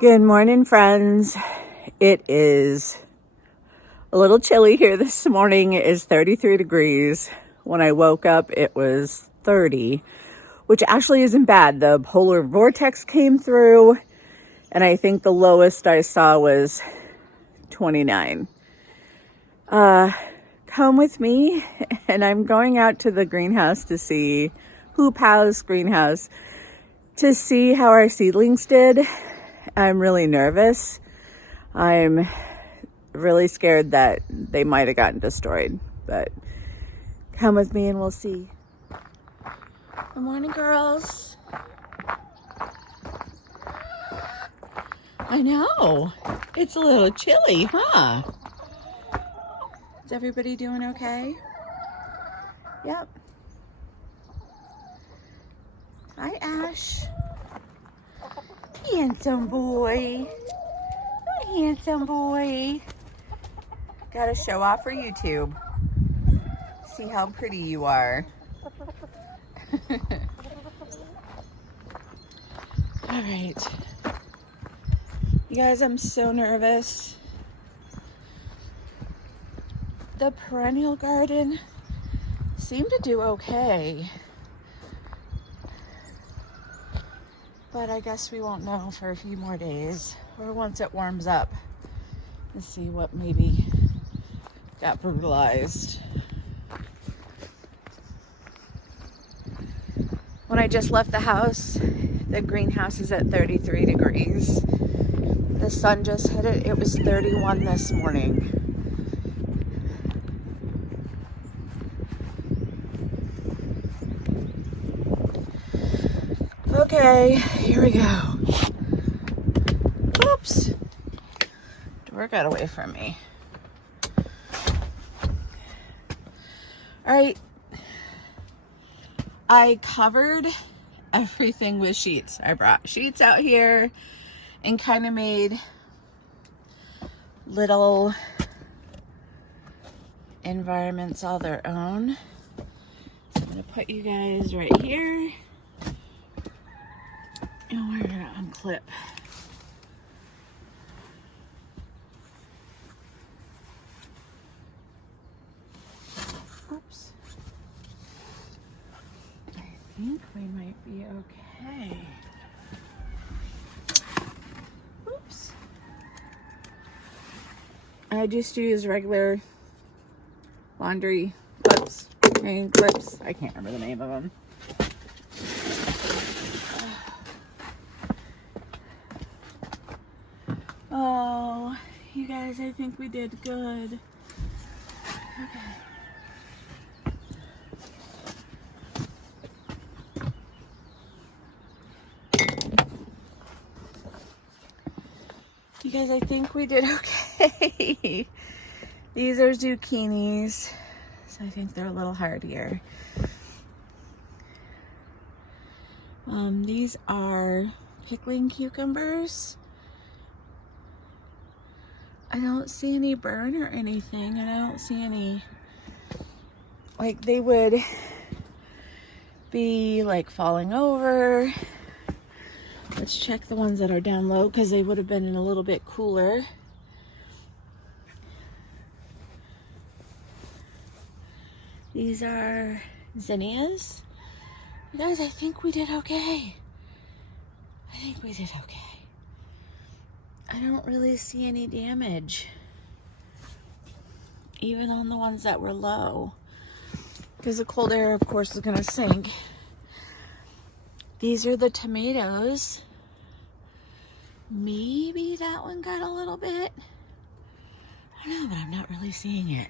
Good morning, friends. It is a little chilly here this morning. It is 33 degrees. When I woke up, it was 30, which actually isn't bad. The polar vortex came through, and I think the lowest I saw was 29. Come with me, and I'm going out to the greenhouse to see Hoop House Greenhouse to see how our seedlings did. I'm really nervous. I'm really scared that they might have gotten destroyed, but come with me and we'll see. Good morning, girls. I know. It's a little chilly, huh? Is everybody doing okay? Yep. Hi, Ash. Handsome boy. Handsome boy. Gotta show off for YouTube. See how pretty you are. All right. You guys, I'm so nervous. The perennial garden seemed to do okay. But I guess we won't know for a few more days, or once it warms up, and see what maybe got brutalized. When I just left the house, the greenhouse is at 33 degrees. The sun just hit it. It was 31 this morning. Okay, here we go. Oops. Door got away from me. All right. I covered everything with sheets. I brought sheets out here and kind of made little environments all their own. I'm going to put you guys right here. And we're going to unclip. Oops. I think we might be okay. Oops. I just use regular laundry clips, hanging clips. I can't remember the name of them. Oh, you guys, I think we did good. Okay. You guys, I think we did okay. These are zucchinis, so I think they're a little hardier. These are pickling cucumbers. I don't see any burn or anything, and I don't see any, like, they would be like falling over. Let's check the ones that are down low because they would have been in a little bit cooler. These are zinnias. You guys, I think we did okay. I think we did okay. I don't really see any damage, even on the ones that were low, because the cold air, of course, is going to sink. These are the tomatoes. Maybe that one got a little bit. I don't know, but I'm not really seeing it.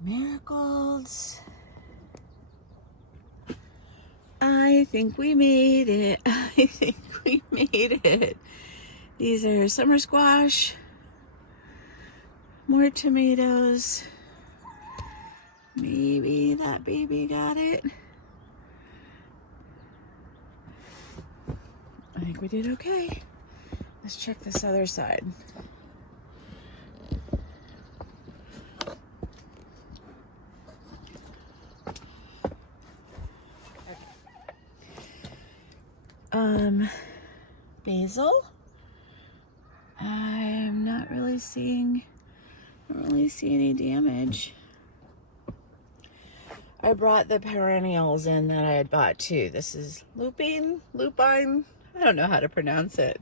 Marigolds. I think we made it. I think we made it. These are summer squash. More tomatoes. Maybe that baby got it. I think we did okay. Let's check this other side. Basil. I'm not really seeing, I don't really see any damage. I brought the perennials in that I had bought too. This is lupine, I don't know how to pronounce it.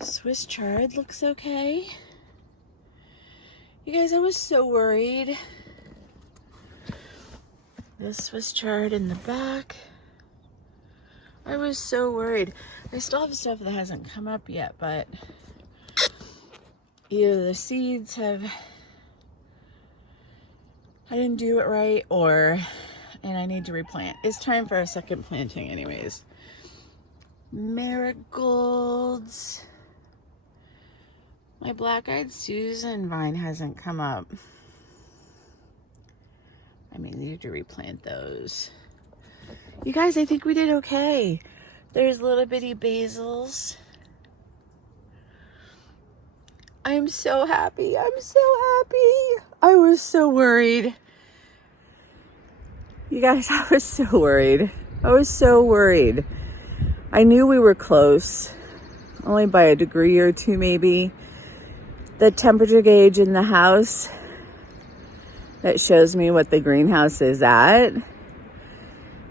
Swiss chard looks okay. You guys, I was so worried. This Swiss chard in the back. I was so worried. I still have stuff that hasn't come up yet, but either the seeds have, I didn't do it right, and I need to replant. It's time for a second planting anyways. Marigolds. My black-eyed Susan vine hasn't come up. I may need to replant those. You guys, I think we did okay. There's little bitty basils. I'm so happy. I'm so happy. I was so worried. You guys, I was so worried. I was so worried. I knew we were close, only by a degree or two maybe. The temperature gauge in the house that shows me what the greenhouse is at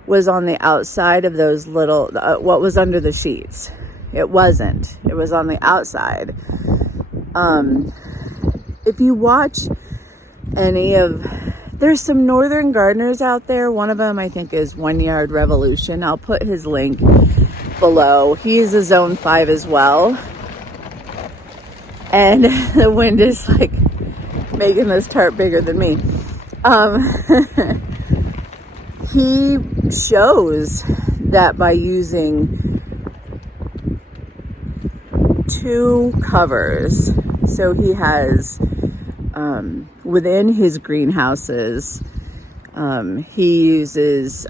was on the outside of those little, what was under the sheets. It wasn't. It was on the outside. If you watch any of, there's some northern gardeners out there. One of them I think is 1 Yard Revolution. I'll put his link below. He's a zone 5 as well. And the wind is like making this tarp bigger than me. He shows that by using 2 covers, so he has within his greenhouses, he uses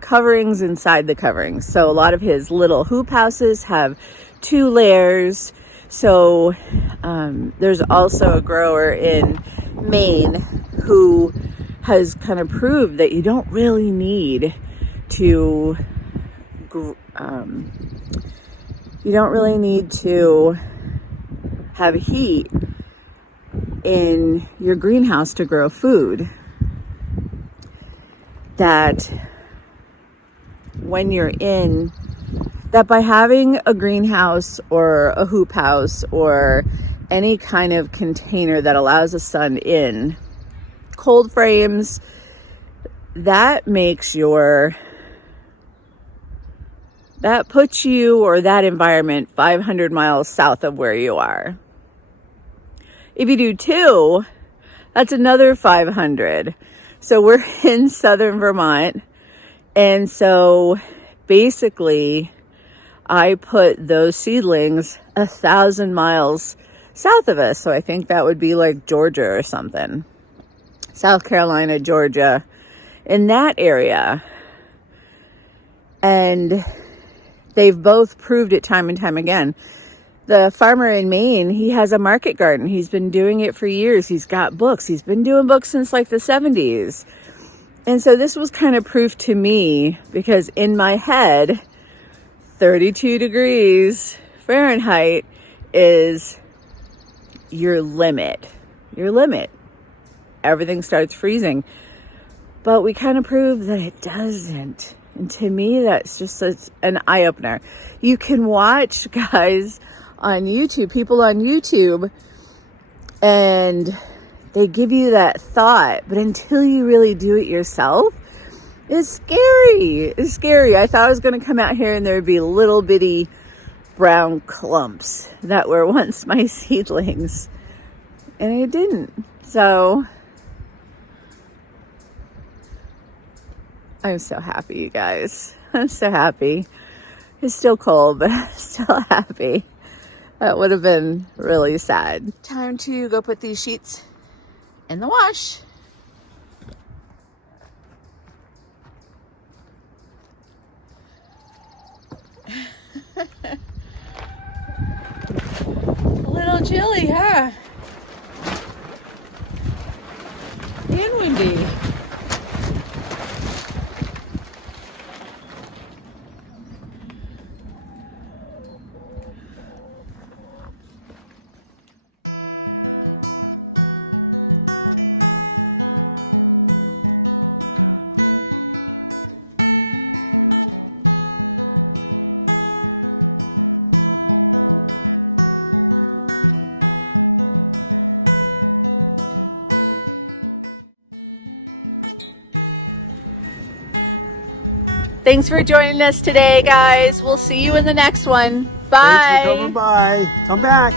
coverings inside the coverings. So a lot of his little hoop houses have 2 layers. So there's also a grower in Maine who has kind of proved that you don't really need to have heat in your greenhouse to grow food. That when you're in, that by having a greenhouse or a hoop house or any kind of container that allows the sun in, cold frames, that makes that puts you or that environment 500 miles south of where you are. If you do 2, that's another 500. So we're in southern Vermont. And so basically I put those seedlings 1,000 miles south of us. So I think that would be like Georgia or something. South Carolina, Georgia, in that area. And they've both proved it time and time again. The farmer in Maine, he has a market garden. He's been doing it for years. He's got books. He's been doing books since like the 70s. And so this was kind of proof to me because in my head, 32 degrees Fahrenheit is your limit. Your limit. Everything starts freezing. But we kind of proved that it doesn't. And to me, that's just such an eye-opener. You can watch guys on YouTube, people on YouTube, and they give you that thought. But until you really do it yourself, it's scary. It's scary. I thought I was going to come out here and there would be little bitty brown clumps that were once my seedlings. And it didn't. So I'm so happy, you guys. I'm so happy. It's still cold, but I'm still happy. That would have been really sad. Time to go put these sheets in the wash. A little chilly, huh? And windy. Thanks for joining us today, guys. We'll see you in the next one. Thanks for Bye. coming by. Come back.